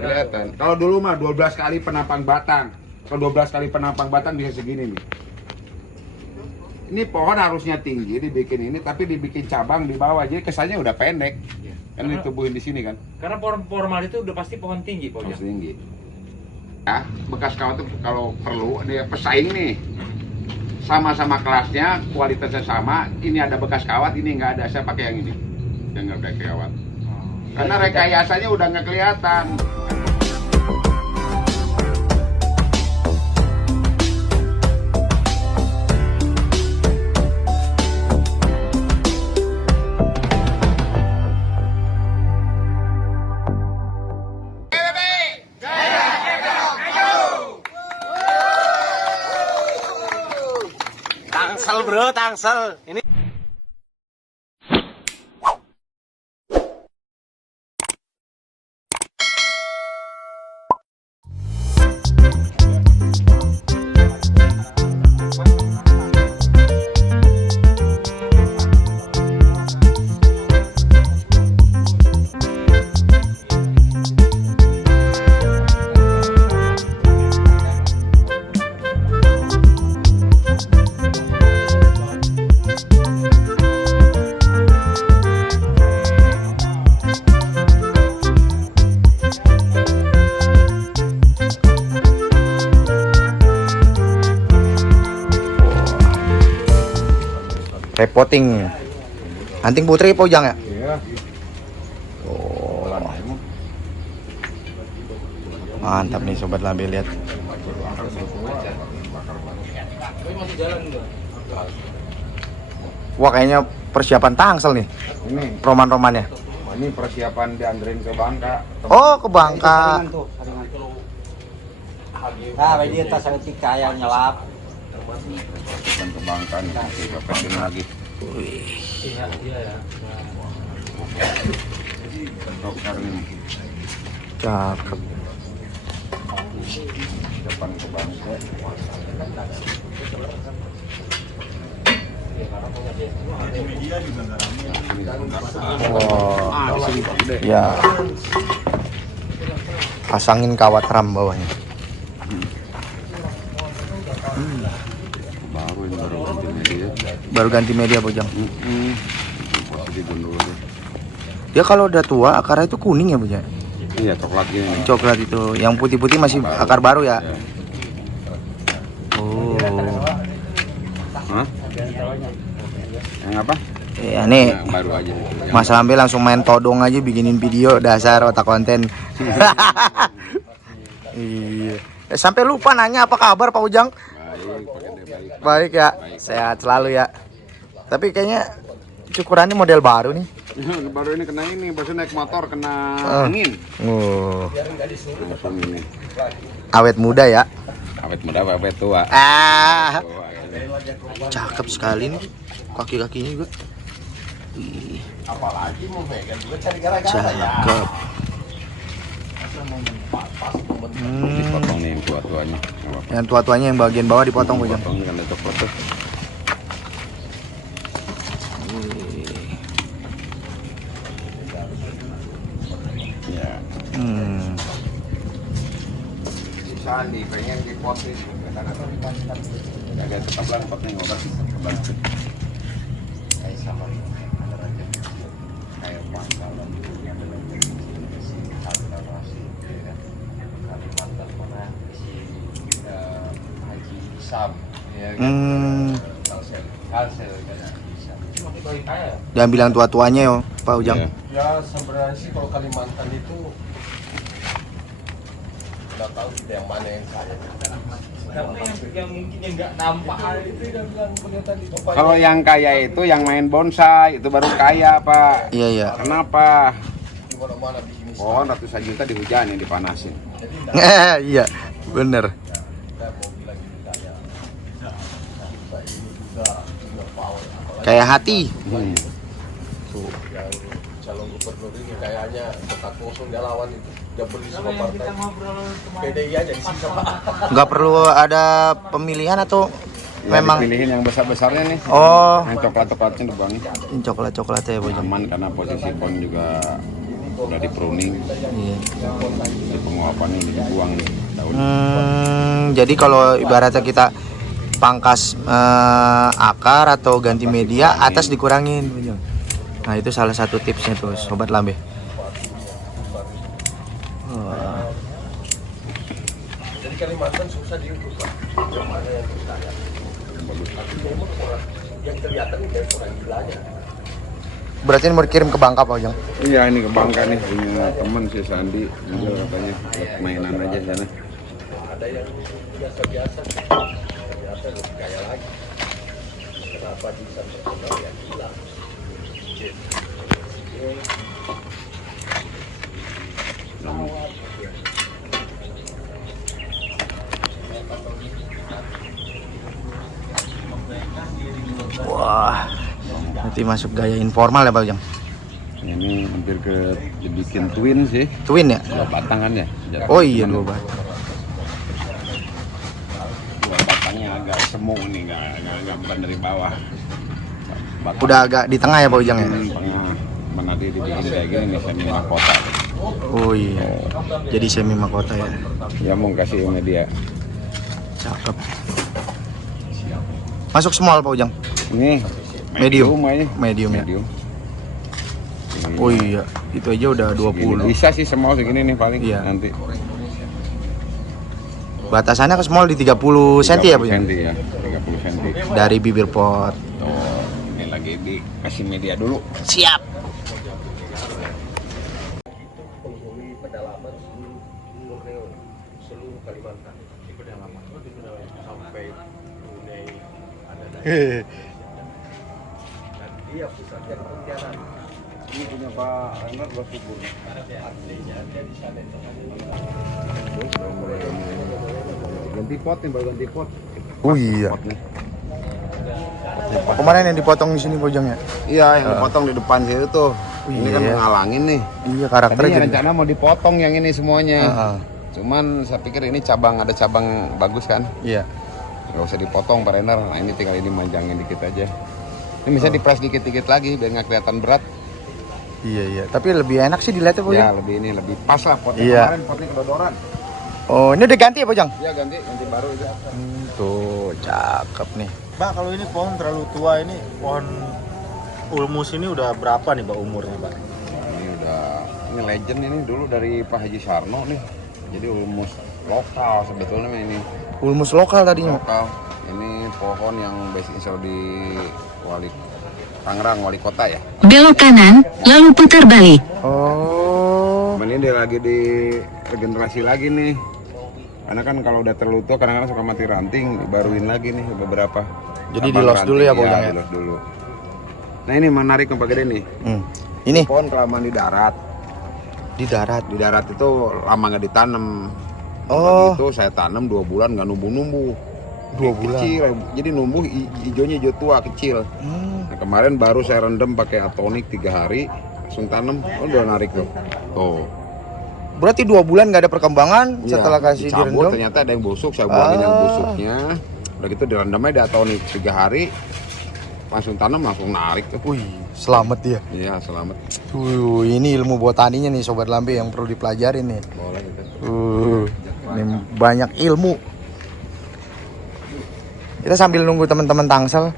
Kelihatan. Kalau dulu mah 12 kali penapang batang. Kalau 12 kali penapang batang bisa segini nih. Ini pohon harusnya tinggi dibikin ini, tapi dibikin cabang di bawah, jadi kesannya udah pendek. Kan ditubuhin di sini kan. Karena pohon formal itu udah pasti pohon tinggi, Pak. Pohon tinggi. Ya, bekas kawat tuh kalau perlu dia pesaing nih. Sama-sama kelasnya, kualitasnya sama. Ini ada bekas kawat, ini nggak ada. Saya pakai yang ini. Yang nggak pakai kawat. Karena rekayasanya udah nggak kelihatan. Tangsel bro, tangsel. Ini repoting. Anting putri apa ujang ya? Iya. Oh. Mantap nih sobat labe, lihat. Wah, kayaknya persiapan tangsel nih. Ini, Roman-romannya. ini persiapan dianterin ke Bangka. Oh, ke Bangka. Nah, dia tas ketika yang nyelap. Persiapan ke Bangka nih, nanti pepetin lagi. Iya ya. Dokter nih, Cakep. depan ke Bangka. Oh. Ya. Pasangin kawat ram bawahnya. Baru Baru ganti ganti media. media Bojang. Pasti dulu. Dia kalau udah tua akarnya itu kuning ya Bojang. Iya, coklat gini. Coklat itu. Yang putih-putih masih akar baru ya. Ya. Oh. Hah? Yang apa? Ya nih. Yang baru aja. Yang Mas Lambe langsung main todong aja bikinin video, dasar otak konten. Iya. Sampai lupa nanya apa kabar Pak Ujang? baik, pakai dia baik. Baik ya, sehat selalu ya. Tapi kayaknya cukurannya model baru nih. Baru ini kena ini, pas naik motor kena angin. Oh, Langsung ini. awet muda ya. Awet muda, awet tua. Ah, Tua, ini. cakep sekali nih kaki-kakinya juga. Ih, Apalagi mau megang juga cari gara-gara ya. cakep. Dipotong nih yang tua-tuanya. Yang tua-tuanya yang bagian bawah dipotong Bojang. Potong dengan ada coklat tuh. Ya. Sandi pengen dipotin. Agak tetap lah potnya ngobat. Kayak sama. Kayak masalah yang Kalimantan mana si Haji Sam ya Kalsel kan bisa. Jangan bilang tua-tuanya yo, Pak Ujang. Iya. Ya sebenarnya sih kalau Kalimantan itu nggak tahu kita yang mana yang kaya. Tapi yang mungkin yang nggak nampak Itu yang bilang kelihatan di bapaknya. Kalau yang kaya itu yang main bonsai itu baru kaya Pak. Iya iya. Kenapa? Di mana-mana bikin Pohon ratusan juta dihujanin dipanasin. Jadi nggak Iya, bener. kita mau bilang gitu kaya. Kita ini juga power apalagi Kayak hati. tuh yang calon gubernur ini kayaknya kota kosong dia lawan itu. Dia beli semua partai. PDI aja di sini sama. Nggak perlu ada pemilihan atau memang pilihin yang besar-besarnya nih. Oh, Yang coklat-coklatnya dibuangin. coklat-coklatnya ya Bojang. Aman karena posisi pohon juga udah di pruning, Iya. di penguapan ini dibuang nih daun. Jadi kalau ibaratnya kita pangkas akar atau ganti media, atas dikurangin. Nah itu salah satu tipsnya tuh Sobat Lambe. Wah. Jadi Kalimantan susah diukur Pak. Yang mana yang susah ya? Tapi memang yang kelihatan ini kayak kurang gilanya. Berarti ini mau dikirim ke Bangka Pak Ujang? Iya ini ke Bangka nih, punya teman si Sandi, juga katanya buat mainan aja sana. Ada yang biasa-biasa, ternyata lebih kaya lagi. Kenapa bisa terkenal ya gila? Wah, nanti masuk gaya informal ya Pak Ujang? Ini hampir ke dibikin twin sih, Twin ya? dua batang kan ya. Oh iya, dua batang. Dua batangnya agak semu nih, nggak bukan dari bawah. Batang Udah agak di tengah ya Pak Ujang ya? tengah, mana dia dibikin kayak gini nih semi mahkota. Oh iya, jadi semi mahkota ya. Ya mau kasih ini dia. Cakep. Masuk small Pak Ujang? Ini Medium. aja. Medium ya? Medium. Oh iya, itu aja udah 20. Bisa sih semua segini nih paling Iya. nanti. Batasannya ke small di 30 cm ya Pak Ujang? 30 cm ya, 30 cm. Dari bibir pot. Tuh, ini lagi dikasih media dulu. Siap. Penghuni pedalaman seluruh Borneo, seluruh Kalimantan. Di pedalaman sampai Brunei ada dan dia pusatnya di Pontianak. Ini punya Pak Renat buat subur. Artinya dia di sana itu. Ganti pot nih, baru ganti pot. Oh iya. Pot nih. Kemarin yang dipotong di sini Pak Ujang ya? Iya, yang dipotong di depan situ tuh. Ini kan Iya. menghalangin nih. Iya, karakternya Tadinya jadi. rencana mau dipotong yang ini semuanya. Heeh. Cuman saya pikir ini ada cabang bagus kan. Iya. Gak usah dipotong Pak Renner. Nah ini tinggal ini manjangin dikit aja. Ini bisa dipres dikit-dikit lagi biar nggak kelihatan berat. Iya. Tapi lebih enak sih dilihatnya Pak Ujang. Ya lebih ini lebih pas lah potnya. Iya. Kemarin potnya kedodoran. Oh, ini udah ganti ya Pak Ujang? Iya ganti baru itu. Tuh, cakep nih. Pak, kalau ini pohon terlalu tua, ini pohon ulmus ini udah berapa nih Pak umurnya Pak? Ini legend ini dulu dari Pak Haji Sarno nih. Jadi ulmus lokal sebetulnya ini. Ulmus lokal tadinya. Lokal. Ini pohon yang basicnya di Tangerang, wali kota ya. Belok kanan, lalu putar balik. Oh. Cuman ini dia lagi di regenerasi lagi nih. Karena kan kalau udah terlalu tua kadang-kadang suka mati ranting, dibaruin lagi nih beberapa. Jadi cabang di-los dulu ya, ranting. Pak Ujang ya? Di-los dulu. Nah ini menarik yang Pak Gede nih. Ini Pohon kelamaan di darat. di darat. Di darat itu lama nggak ditanam. Oh. Itu saya tanam 2 bulan nggak numbuh-numbuh. 2 bulan. Kecil, jadi numbuh hijaunya hijau tua kecil. Nah, kemarin baru saya rendam pakai atonik 3 hari, langsung tanam. Oh udah narik loh. Tuh. Berarti 2 bulan nggak ada perkembangan Iya, setelah kasih dicabut, direndam. ternyata ada yang busuk, saya buangin yang busuknya. Udah gitu direndamnya di atonik 3 hari, langsung tanam langsung narik tuh. Wih, selamat ya. Iya selamat. Ini ilmu botaninya nih Sobat Lambe yang perlu dipelajari nih. Boleh gitu. Ini banyak ilmu. Kita sambil nunggu teman-teman tangsel.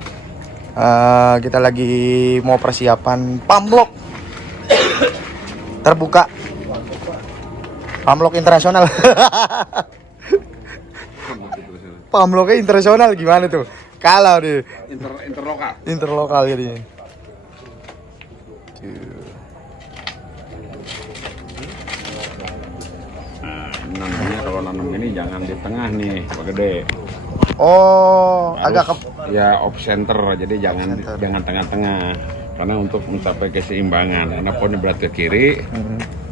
Kita lagi mau persiapan pamblok terbuka. Pamblok internasional. Pambloknya internasional gimana tuh? Kalau di Interlokal. interlokal jadinya. Nah, nanamnya kalau nanam ini jangan di tengah nih, Pak Gede. Oh, agak ke Ya off center, jadi jangan center. jangan tengah-tengah. Karena untuk mencapai keseimbangan, karena pohonnya berat ke kiri,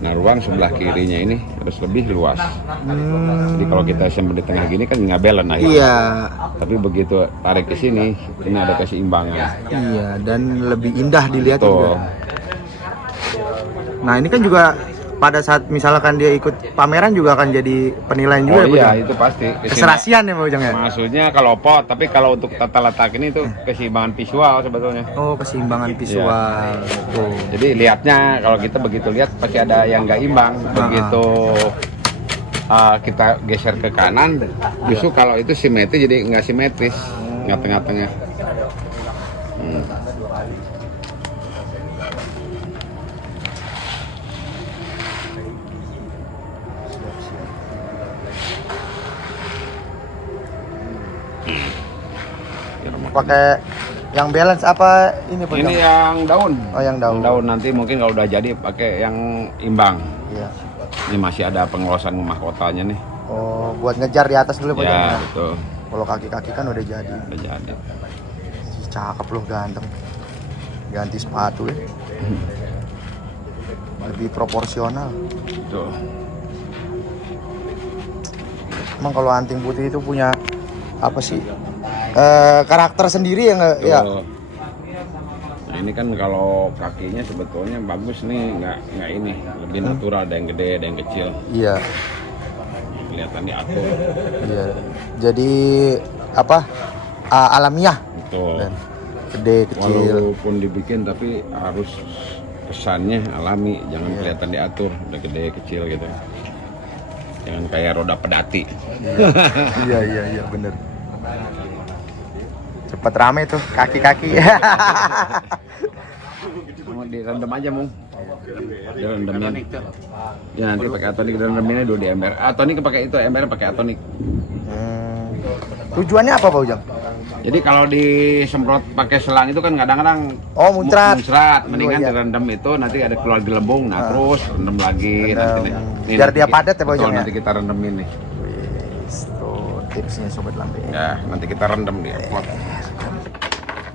nah ruang sebelah kirinya ini harus lebih luas. Jadi kalau kita simpan di tengah gini kan nggak balance akhirnya. Iya. Tapi begitu tarik ke sini, ini ada keseimbangan. Iya, dan lebih indah dilihat Tuh. juga. Nah, ini kan juga pada saat misalkan dia ikut pameran juga akan jadi penilaian juga Oh ya, Pak iya, Ujang? itu pasti. Keserasian ya Pak Ujang ya? Maksudnya kalau pot, tapi kalau untuk tata letak ini tuh keseimbangan visual sebetulnya. Oh, keseimbangan visual. Tuh. Jadi lihatnya kalau kita begitu lihat pasti ada yang nggak imbang. Begitu kita geser ke kanan, justru kalau itu simetris jadi nggak simetris, nggak tengah-tengah. Pakai yang balance apa ini Pak Ini Ujang? yang daun. Oh, yang daun. Daun nanti mungkin kalau udah jadi pakai yang imbang. Iya. Ini masih ada pengelosan mahkotanya nih. Oh, buat ngejar di atas dulu Pak Ujang. Ya, Ya? betul. Kalau kaki-kaki kan udah jadi. Udah jadi. Ih, cakep loh, ganteng. Ganti sepatu ya. Lebih proporsional. Tuh. Emang kalau anting putih itu punya apa sih? Karakter sendiri ya nggak? Ya. Tuh. Nah ini kan kalau kakinya sebetulnya bagus nih, nggak ini lebih natural, ada yang gede, ada yang kecil, Iya. kelihatan diatur. Iya. Jadi apa? Alamiah. Betul. Dan gede, kecil. Walaupun dibikin tapi harus kesannya alami, jangan kelihatan diatur, udah gede kecil gitu. Jangan kayak roda pedati. Iya bener. Cepet rame tuh kaki-kaki. Mau direndam aja Mung. Direndamnya. Ya nanti pakai atonik, direndamnya dulu di ember. Atonik pakai itu, ember pakai atonik. Tujuannya apa Pak Ujang? Jadi kalau disemprot pakai selang itu kan kadang-kadang Muncrat. Mendingan Oh, iya. direndam itu nanti ada keluar gelembung, nah terus rendam lagi Rendam. nanti nih. Biar Nanti dia padat ya, Pak betul, Ujang, ya? nanti kita rendemin nih. Wis, tuh tipsnya Sobat Lambe. Ya, nanti kita rendam di pot.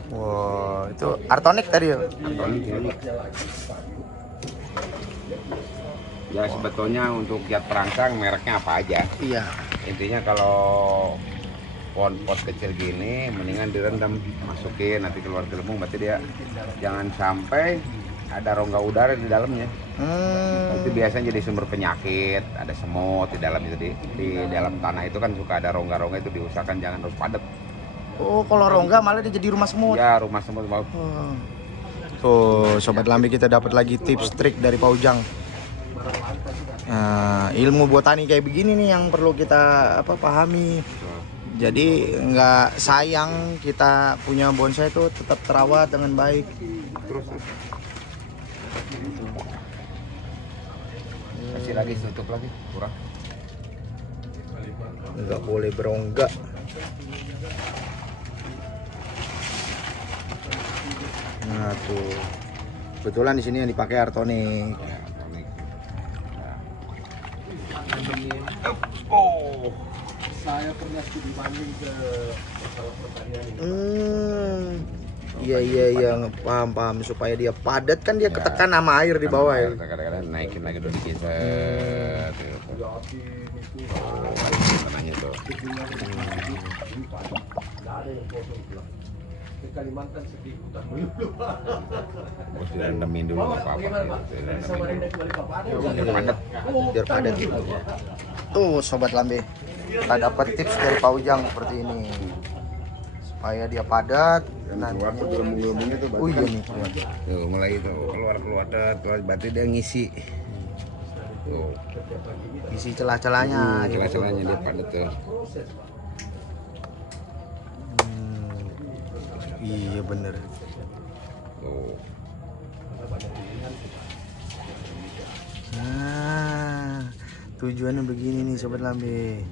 Wow, itu artonik tadi ya? Atonik ini. Ya sebetulnya untuk kiat perangsang mereknya apa aja. Iya. Intinya kalau pot kecil gini mendingan direndam, masukin nanti keluar gelembung, berarti dia jangan sampai ada rongga udara di dalamnya. Itu biasanya jadi sumber penyakit, ada semut di dalam itu, di dalam tanah itu kan suka ada rongga-rongga, itu diusahakan jangan harus padat. Oh, kalau rongga malah dia jadi rumah semut. Ya rumah semut mau. Tuh, Sobat Lambe, kita dapat lagi tips trik dari Pak Ujang. Nah, ilmu botani kayak begini nih yang perlu kita pahami. Jadi nggak sayang kita punya bonsai itu tetap terawat dengan baik. Terus kasih lagi, tutup lagi, kurang. Nggak boleh berongga. Nah tuh, kebetulan di sini yang dipakai artonik. Oh, Saya pernah studi banding ke masalah pertanian ini. Iya, paham supaya dia padat kan dia ketekan sama air di bawah ya. Kadang-kadang naikin lagi dulu dikit. Tanahnya tuh. Di Kalimantan sedih hutan Terus direndamin dulu apa-apa. Biar padat. Biar padat. Tuh Sobat Lambe, kita dapat tips dari Pak Ujang seperti ini supaya dia padat. Keluar tuh gelembung-gelembungnya tuh. Oh iya nih keluar. Tuh mulai itu keluar berarti dia ngisi. Tuh. Isi celah-celahnya. Celah-celahnya dia padat tuh. Iya bener. Tuh. Nah, tujuannya begini nih Sobat Lambe.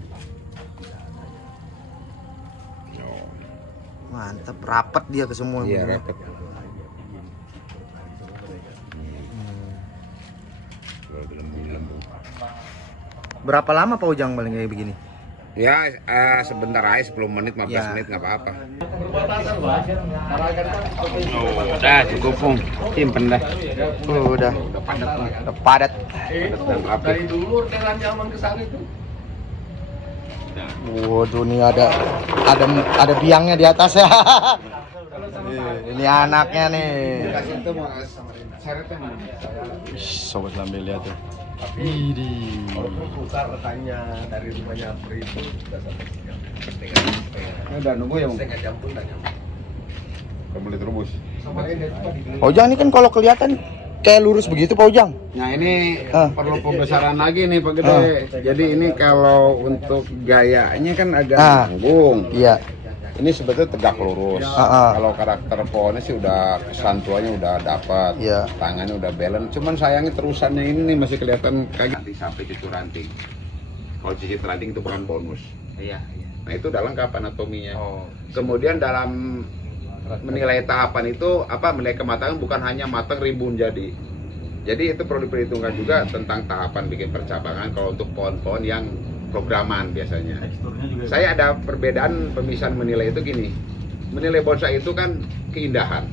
Mantap, rapat dia ke semua. Iya, begini. rapat. Keluar gelembung-gelembung. Berapa lama Pak Ujang paling kayak begini? Ya, sebentar aja, 10 menit, 15 Ya. menit nggak apa-apa. Oh, udah cukup Pung, simpen dah. Udah Padat lah. udah padat. Padat dan rapi. dari dulu dengan zaman kesana itu. Waduh, nih ada biangnya di atas ya. Ini anaknya nih. Kasih itu mau seretnya mana? Sobat Lambe lihat tuh. Tapi walaupun putar rekannya dari rumahnya Pri itu sudah sampai setengah Udah nunggu ya, setengah jam pun udah nyampe. Kamu lihat terus. Sama ini cuma dikelilingi. Ojang ini kan kalau kelihatan kayak lurus begitu Pak Ojang. Nah ini Ah. perlu pembesaran lagi nih Pak Gede. Jadi ini kalau untuk gayanya kan agak Ah. nanggung. Iya. Ini sebetulnya tegak lurus. Ah. Kalau karakter pohonnya sih udah kesantuannya udah dapat. Iya. Tangannya udah balance. Cuman sayangnya terusannya ini nih masih kelihatan kayak nanti sampai cucu ranting. Kalau cucu ranting itu bukan bonus. Iya. Nah itu udah lengkap anatominya. Oh. Kemudian dalam menilai tahapan itu menilai kematangan bukan hanya matang rimbun jadi. Jadi itu perlu diperhitungkan juga tentang tahapan bikin percabangan kalau untuk pohon-pohon yang programan biasanya. Teksturnya juga. Saya ada perbedaan pemisahan menilai itu gini. Menilai bonsai itu kan keindahan.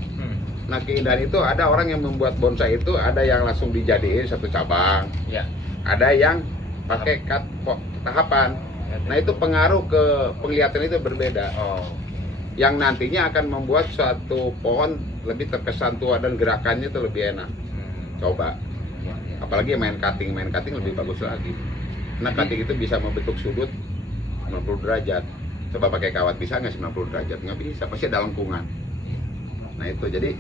Nah keindahan itu ada orang yang membuat bonsai itu ada yang langsung dijadiin satu cabang. Ya. Ada yang pakai tahapan. Nah itu pengaruh ke penglihatan itu berbeda. Oh. Yang nantinya akan membuat suatu pohon lebih terkesan tua dan gerakannya itu lebih enak. Coba. Apalagi main cutting lebih bagus lagi. Nah cutting itu bisa membentuk sudut 90 derajat. Coba pakai kawat bisa nggak 90 derajat? Nggak bisa, pasti ada lengkungan. Nah itu jadi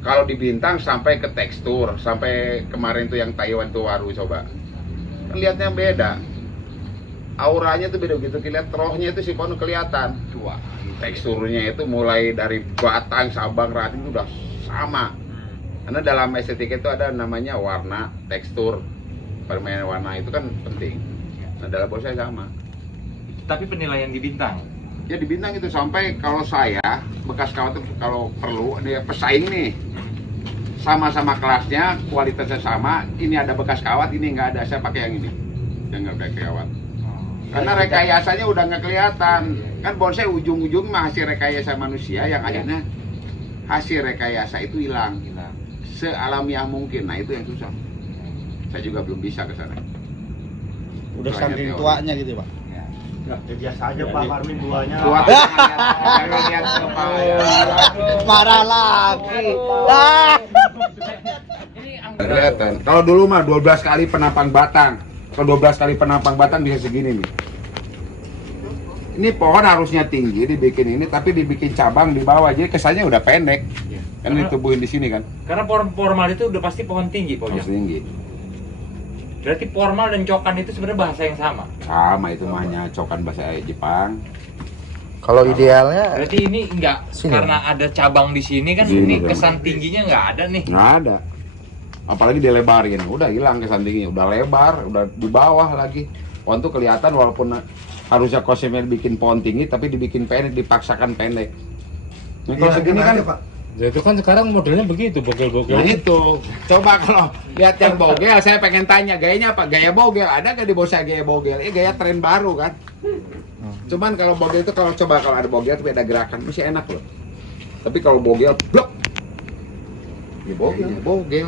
kalau di bintang sampai ke tekstur, sampai kemarin tuh yang Taiwan tuh waru coba. Lihatnya beda. Auranya tuh beda gitu, lihat rohnya itu si pohon kelihatan. Tua. Teksturnya itu mulai dari batang, sabang, ranting itu udah sama. Karena dalam estetika itu ada namanya warna, tekstur. Permainan warna itu kan penting. Nah dalam bonsai sama. Tapi penilaian di bintang. Ya di bintang itu sampai kalau saya bekas kawat itu kalau perlu dia pesaing nih. Sama-sama kelasnya, kualitasnya sama. Ini ada bekas kawat, ini nggak ada. Saya pakai yang ini. Yang nggak pakai kawat. Karena rekayasanya udah nggak kelihatan. Kan bonsai ujung-ujung mah hasil rekayasa manusia yang akhirnya hasil rekayasa itu hilang. Sealamiah mungkin. Nah itu yang susah. Saya juga belum bisa ke sana. Udah Banyak saking teori. tuanya gitu Pak. Ya. Ya biasa aja Pak Parmin tuanya. Tua tuh jangan lihat kepala ya. Marah lagi. Kelihatan. Kalau dulu mah 12 kali penampang batang. Kalau 12 kali penampang batang bisa segini nih. Ini pohon harusnya tinggi dibikin ini, tapi dibikin cabang di bawah, jadi kesannya udah pendek. Kan ditubuhin di sini kan. Karena formal itu udah pasti pohon tinggi, Pak Harus Ojang. tinggi. Berarti formal dan cokan itu sebenarnya bahasa yang sama. Sama itu mahnya cokan bahasa Jepang. Kalau idealnya Berarti ini enggak Sini. karena ada cabang di sini kan Sini ini dong. kesan tingginya nggak ada nih. Nggak ada. Apalagi dilebarin, udah hilang kesan tingginya, udah lebar, udah di bawah lagi. Pohon tuh kelihatan walaupun harusnya konsepnya bikin pohon tinggi, tapi dibikin pendek, dipaksakan pendek. Nah, kalau segini kan, Ya itu kan sekarang modelnya begitu, nah bogel-bogel. itu. Coba kalau lihat yang bogel, saya pengen tanya gayanya apa? Gaya bogel ada nggak di bonsai gaya bogel? Gaya tren baru kan. Cuman kalau bogel itu kalau ada bogel itu beda gerakan, masih enak loh. Tapi kalau bogel, blok. Ya bogel.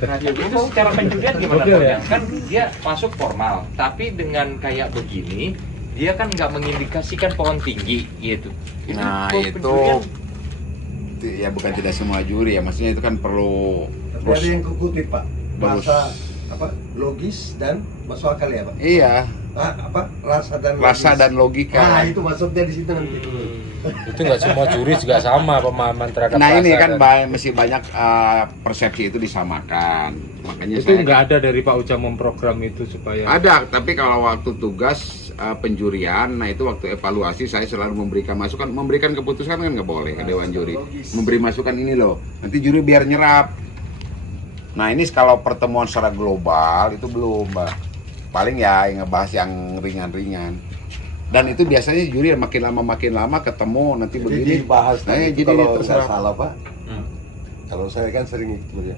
Nah, itu secara penjudian gimana, Pak Ojang? Kan dia masuk formal, tapi dengan kayak begini dia kan nggak mengindikasikan pohon tinggi gitu. Nah pohon itu penjudian. ya bukan tidak semua juri ya, maksudnya itu kan perlu Tapi ada yang kukutip Pak. Bagus. Bahasa logis dan masuk akal ya Pak. iya, Rasa dan rasa logis. dan logika. Nah itu maksudnya di situ nanti. Itu nggak semua juri juga sama pemahaman terhadap Nah ini rasa kan dan- masih banyak persepsi itu disamakan. Makanya itu saya nggak ada dari Pak Ujang memprogram itu supaya ada, tapi kalau waktu tugas penjurian, nah itu waktu evaluasi saya selalu memberikan masukan, memberikan keputusan kan nggak boleh ke dewan juri. Memberi masukan ini loh, nanti juri biar nyerap. Nah ini kalau pertemuan secara global itu belum, Mbak. Paling ya yang ngebahas yang ringan-ringan. Dan itu biasanya juri makin lama ketemu nanti Jadi begini. dibahas Nah, tadi itu jadi kalau terserah. nggak salah Pak. Kalau saya kan sering ikut ya.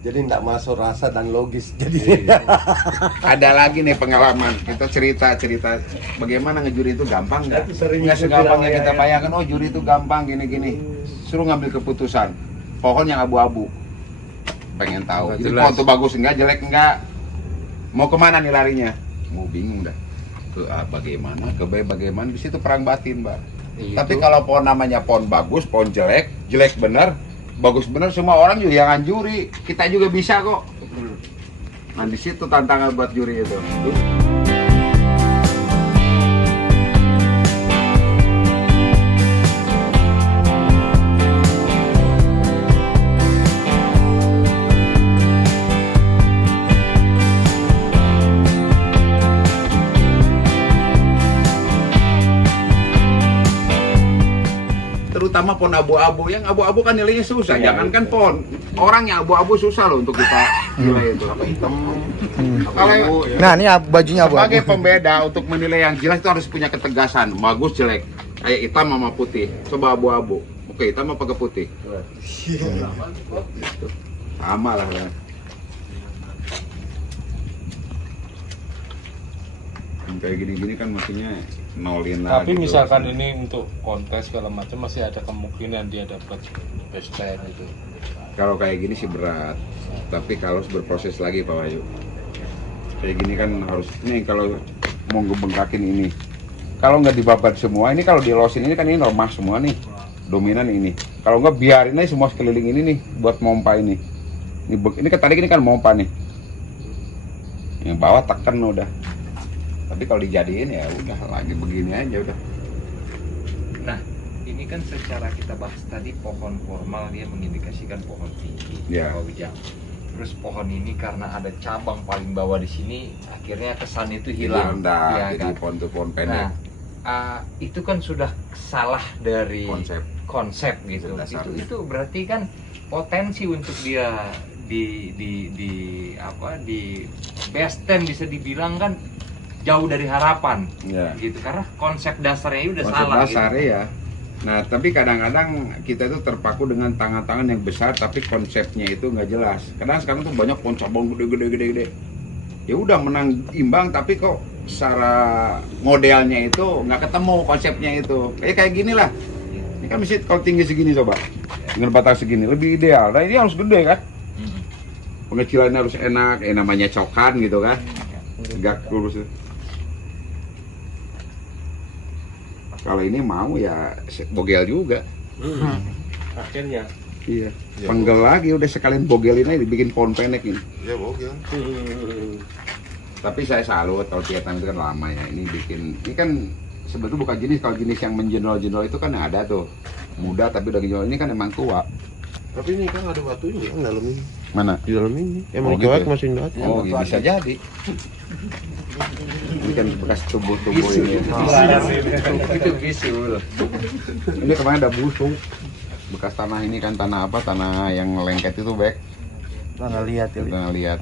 Jadi nggak masuk rasa dan logis. Jadi Ada lagi nih pengalaman, kita cerita bagaimana ngejuri itu gampang nggak? Sering Nggak ikut segampang yang bilang, kita ya. bayangkan. Oh juri itu gampang gini. Suruh ngambil keputusan. Pohon yang abu-abu. Pengen tahu. Nggak Ini jelas. pohon tuh bagus enggak, jelek enggak? Mau kemana nih larinya? Mau bingung dah. Ke A bagaimana, ke B bagaimana? Di situ perang batin, Mbak. Itu. Tapi kalau pohon namanya pohon bagus, pohon jelek bener, bagus bener, semua orang juga yang juri, kita juga bisa kok. Nah di situ tantangan buat juri itu. Terutama pohon abu-abu, yang abu-abu kan nilainya susah, jangankan pohon, orang yang abu-abu susah loh untuk kita nilai itu. Apa hitam? Kalau Nah, ini bajunya sebagai abu-abu. pembeda untuk menilai yang jelas itu harus punya ketegasan, bagus jelek, kayak hitam sama putih. Coba abu-abu, oke hitam apa ke putih? Sama lah. Kayak gini-gini kan maksudnya nolin lah. Tapi gitu. misalkan ini untuk kontes segala macam masih ada kemungkinan dia dapat best 10 itu. Kalau kayak gini sih berat, tapi kalau berproses lagi Pak Wahyu. Kayak gini kan harus, nih kalau mau ngebengkakin ini, kalau nggak dibabat semua, ini kalau dilosin ini kan ini normal semua nih, dominan ini. Kalau nggak biarin aja semua sekeliling ini nih buat mompa ini. Ini kan tadi ini kan mompa nih, yang bawah tekan udah. Tapi kalau dijadiin ya udah lagi begini aja udah. Nah, ini kan secara kita bahas tadi pohon formal dia mengindikasikan pohon tinggi, Ya. Pak Ujang. Terus pohon ini karena ada cabang paling bawah di sini, akhirnya kesan itu hilang. rendah, Ya, jadi kan? pohon tuh pohon pendek. Nah, itu kan sudah salah dari Konsep. gitu. Dasarnya. Itu berarti kan potensi untuk dia di best 10 bisa dibilang kan jauh dari harapan, Ya. gitu, karena konsep dasarnya udah Konsep salah dasar gitu. ya. Nah, tapi kadang-kadang kita itu terpaku dengan tangan-tangan yang besar, tapi konsepnya itu nggak jelas. Kadang sekarang tuh banyak pohon cabang gede. Ya udah menang imbang, tapi kok secara modelnya itu nggak ketemu konsepnya itu. Kayak gini lah. Ini kan mesti kalau tinggi segini coba, dengan batang segini lebih ideal. Nah ini harus gede kan? Pengecilannya harus enak, namanya cokan gitu kan? Tegak lurus. Kalau ini mau ya bogel juga. Akhirnya. Iya. Penggel lagi udah sekalian bogelin aja dibikin pohon pendek ini. Ya bogel. Tapi saya salut kalau Vietnam itu kan lama ya. Ini kan sebetulnya bukan jenis, kalau jenis yang menjenol-jenol itu kan ada tuh. Muda tapi udah jenol, ini kan emang tua. Tapi ini kan ada batunya yang dalam ini. Mana? Di dalam ini. Emang Oh, gitu dicoek ya? masukin batu. Oh, gitu. Bisa jadi. Ini kan bekas tubuh-tubuh ini. Itu bisul. Ini kemarin ada busuk. Bekas tanah ini kan tanah apa? Tanah yang lengket itu, Bek. Nggak lihat ya. Kita lihat.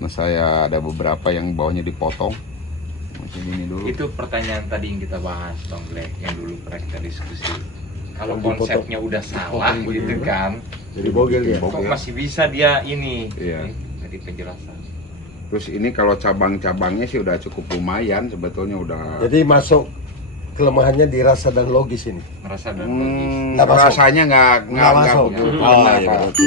Nah, saya ada beberapa yang bawahnya dipotong. Masih gini dulu. Itu pertanyaan tadi yang kita bahas, Bang Black, yang dulu pernah kita diskusi. Kalau Yang dipotong. konsepnya udah salah Dipotong gitu begini. kan, Jadi bogel ya. kok masih bisa dia ini? Iya. Tadi penjelasan. Terus ini kalau cabang-cabangnya sih udah cukup lumayan sebetulnya udah. Jadi masuk kelemahannya di rasa dan logis ini. Merasa dan logis. Nggak masuk. Rasanya nggak Nggak masuk. begitu. Oh, Nggak iya, apa. berarti.